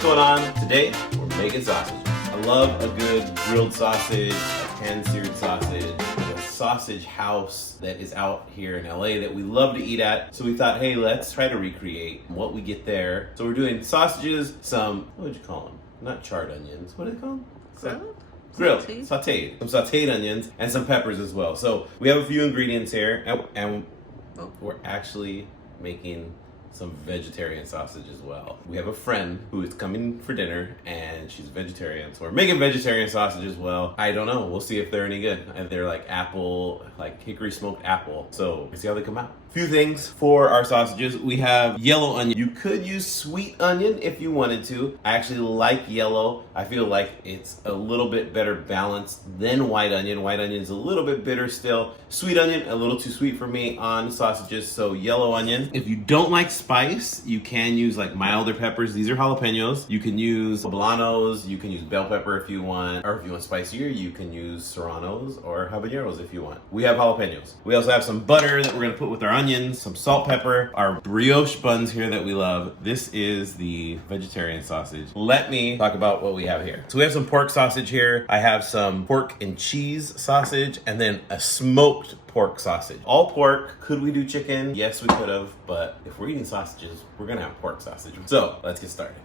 What's going on? Today, we're making sausages. I love a good grilled sausage, a pan-seared sausage, a sausage house that is out here in LA that we love to eat at. So we thought, hey, let's try to recreate what we get there. So we're doing sausages, some, what would you call them? Not charred onions. What are they called? Grilled, sauteed. Some sauteed onions and some peppers as well. So we have a few ingredients here, and we're actually making some vegetarian sausage as well. We have a friend who is coming for dinner and she's vegetarian, so we're making vegetarian sausage as well. I don't know, we'll see if they're any good. They're like apple, like hickory smoked apple. So we'll see how they come out. Few things for our sausages. We have yellow onion. You could use sweet onion if you wanted to. I actually like yellow. I feel like it's a little bit better balanced than white onion. White onion is a little bit bitter still. Sweet onion, a little too sweet for me on sausages, so yellow onion. If you don't like spice, you can use like milder peppers. These are jalapeños. You can use poblanos, you can use bell pepper if you want, or if you want spicier, you can use serranos or habaneros if you want. We have jalapeños. We also have some butter that we're gonna put with our onions, some salt, pepper, our brioche buns here that we love. This is the vegetarian sausage. Let me talk about what we have here. So we have some pork sausage here. I have some pork and cheese sausage, and then a smoked pork sausage. All pork. Could we do chicken? Yes, we could have, but if we're eating sausages, we're gonna have pork sausage. So let's get started.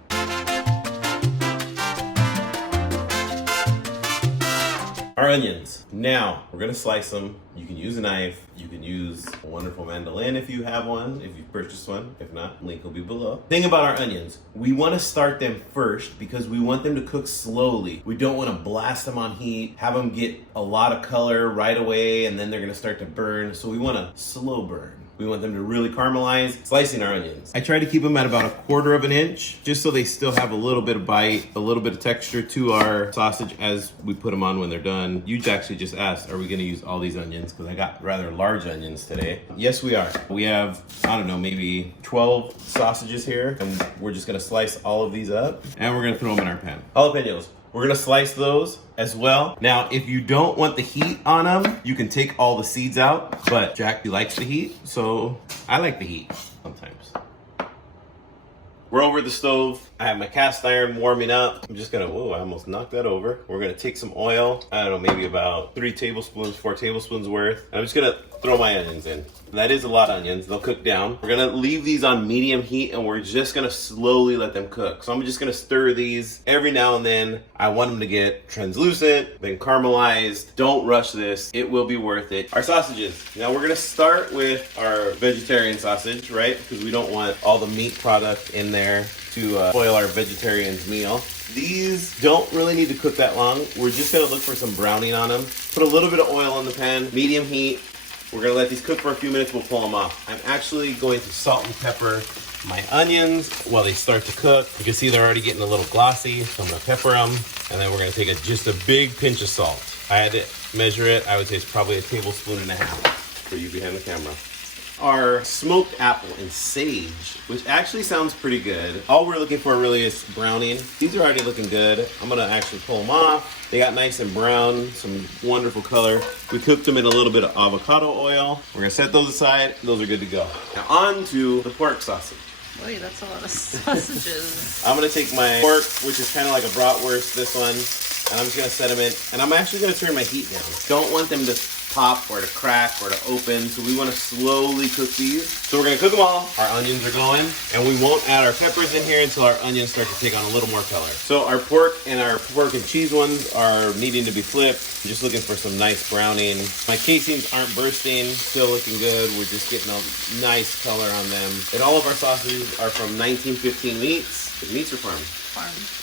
Our onions. Now, we're gonna slice them. You can use a knife. You can use a wonderful mandolin if you have one, if you've purchased one. If not, link will be below. Thing about our onions, we wanna start them first because we want them to cook slowly. We don't wanna blast them on heat, have them get a lot of color right away, and then they're gonna start to burn. So we want a slow burn. We want them to really caramelize. Slicing our onions, I try to keep them at about 1/4 of an inch, just so they still have a little bit of bite, a little bit of texture to our sausage as we put them on when they're done. You actually just asked, are we gonna use all these onions? Because I got rather large onions today. Yes, we are. We have, I don't know, maybe 12 sausages here, and we're just gonna slice all of these up, and we're gonna throw them in our pan. Jalapeños. We're gonna slice those as well. Now, if you don't want the heat on them, you can take all the seeds out, but Jack, he likes the heat, so I like the heat sometimes. We're over the stove. I have my cast iron warming up. I'm just gonna, whoa, I almost knocked that over. We're gonna take some oil, I don't know, maybe about 3 tablespoons, 4 tablespoons worth. And I'm just gonna throw my onions in. That is a lot of onions, they'll cook down. We're gonna leave these on medium heat and we're just gonna slowly let them cook. So I'm just gonna stir these every now and then. I want them to get translucent, then caramelized. Don't rush this, it will be worth it. Our sausages. Now we're gonna start with our vegetarian sausage, right? Because we don't want all the meat product in there to spoil our vegetarian's meal. These don't really need to cook that long. We're just gonna look for some browning on them. Put a little bit of oil in the pan, medium heat. We're gonna let these cook for a few minutes, we'll pull them off. I'm actually going to salt and pepper my onions while they start to cook. You can see they're already getting a little glossy, so I'm gonna pepper them, and then we're gonna take just a big pinch of salt. I had to measure it, I would say it's probably 1.5 tablespoons for you behind the camera. Our smoked apple and sage, which actually sounds pretty good. All we're looking for really is browning. These are already looking good. I'm gonna actually pull them off. They got nice and brown, some wonderful color. We cooked them in a little bit of avocado oil. We're gonna set those aside. Those are good to go. Now on to the pork sausage. Wait, that's a lot of sausages. I'm gonna take my pork, which is kind of like a bratwurst, this one, and I'm just gonna set them in. And I'm actually gonna turn my heat down. Don't want them to pop or to crack or to open, so we want to slowly cook these. So we're gonna cook them all. Our onions are going, and we won't add our peppers in here until our onions start to take on a little more color. So our pork and cheese ones are needing to be flipped. I'm just looking for some nice browning. My casings aren't bursting, still looking good. We're just getting a nice color on them. And all of our sausages are from 1915 Meats. The meats are farms.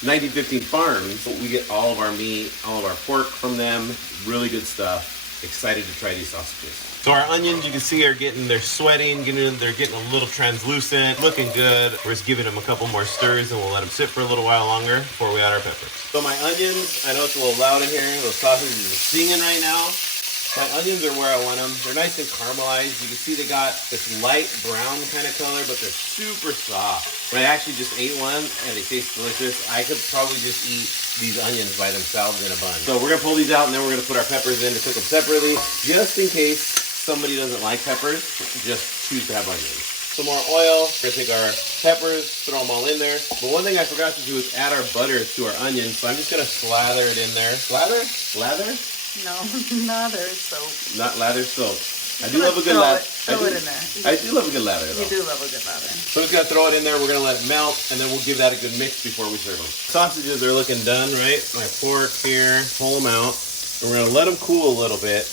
1915 Farms. We get all of our meat, all of our pork from them. Really good stuff. Excited to try these sausages. So our onions, you can see, they're sweating, they're getting a little translucent, looking good. We're just giving them a couple more stirs and we'll let them sit for a little while longer before we add our peppers. So my onions, I know it's a little loud in here, those sausages are singing right now. My onions are where I want them. They're nice and caramelized. You can see they got this light brown kind of color, but they're super soft. When I actually just ate one and they taste delicious, I could probably just eat these onions by themselves in a bun. So we're gonna pull these out and then we're gonna put our peppers in to cook them separately. Just in case somebody doesn't like peppers, just choose to have onions. some more oil. We're gonna take our peppers, throw them all in there. But one thing I forgot to do is add our butter to our onions. So I'm just gonna slather it in there. Slather? Lather? No, lather soap. Not lather soap. I do love a good lather. Throw it in there. I do love a good lather though. You do love a good lather. So I'm just gonna throw it in there. We're gonna let it melt, and then we'll give that a good mix before we serve them. Sausages are looking done, right? My pork here, pull them out. And we're gonna let them cool a little bit.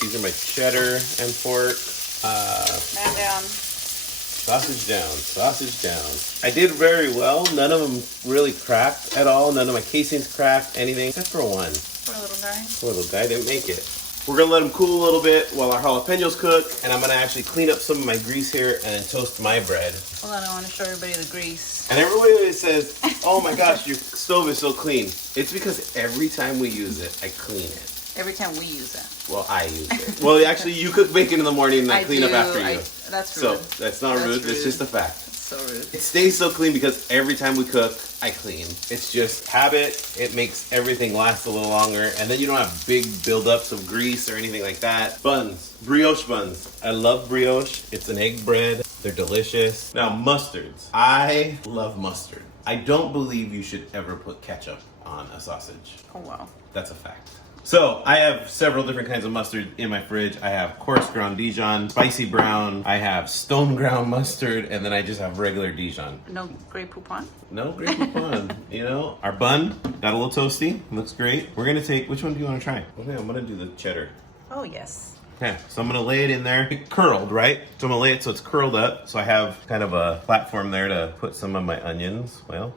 These are my cheddar and pork. Man down. Sausage down, sausage down. I did very well. None of them really cracked at all. None of my casings cracked, anything, except for one. Poor little guy. Poor little guy didn't make it. We're gonna let them cool a little bit while our jalapenos cook, and I'm gonna actually clean up some of my grease here and then toast my bread. Hold on, I want to show everybody the grease. And everybody always says, oh my gosh, your stove is so clean. It's because every time we use it, I clean it. Every time we use it. Well, I use it. Well, actually, you cook bacon in the morning and I clean up after you. That's So rude. that's not rude. It's just a fact. It's so rude. It stays so clean because every time we cook, I clean. It's just habit. It makes everything last a little longer. And then you don't have big buildups of grease or anything like that. Buns. Brioche buns. I love brioche. It's an egg bread. They're delicious. Now, mustards. I love mustard. I don't believe you should ever put ketchup on a sausage. Oh, wow. That's a fact. So I have several different kinds of mustard in my fridge. I have coarse ground Dijon, spicy brown, I have stone ground mustard, and then I just have regular Dijon. No Grey Poupon? No Grey Poupon. You know, our bun got a little toasty. Looks great. We're gonna take, which one do you want to try? Okay, I'm gonna do the cheddar. Oh, yes. Okay, so I'm gonna lay it in there. It curled, right? So I'm gonna lay it so it's curled up. So I have kind of a platform there to put some of my onions. Well,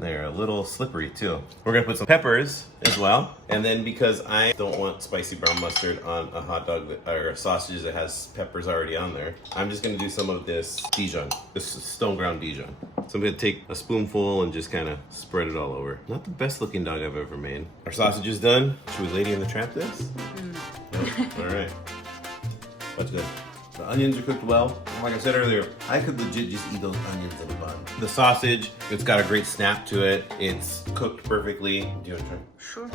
they're a little slippery too. We're gonna put some peppers as well. And then because I don't want spicy brown mustard on a hot dog or a sausage that has peppers already on there, I'm just gonna do some of this Dijon, this stone ground Dijon. So I'm gonna take a spoonful and just kind of spread it all over. Not the best looking dog I've ever made. Our sausage is done. Should we Lady in the Tramp this? Nope. All right. That's good. The onions are cooked well. Like I said earlier, I could legit just eat those onions in a bun. The sausage, it's got a great snap to it. It's cooked perfectly. Do you want to try? Sure.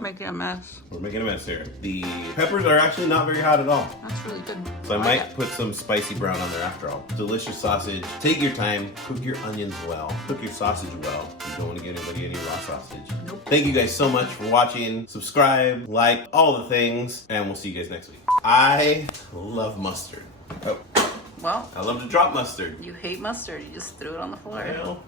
Making a mess. We're making a mess here. The peppers are actually not very hot at all. That's really good. So I might put some spicy brown on there after all. Delicious sausage. Take your time. Cook your onions well. Cook your sausage well. You don't want to give anybody any raw sausage. Nope. Thank you guys so much for watching. Subscribe, like, all the things. And we'll see you guys next week. I love mustard. Oh, Well, I love to drop mustard. you hate mustard. You just threw it on the floor. Well,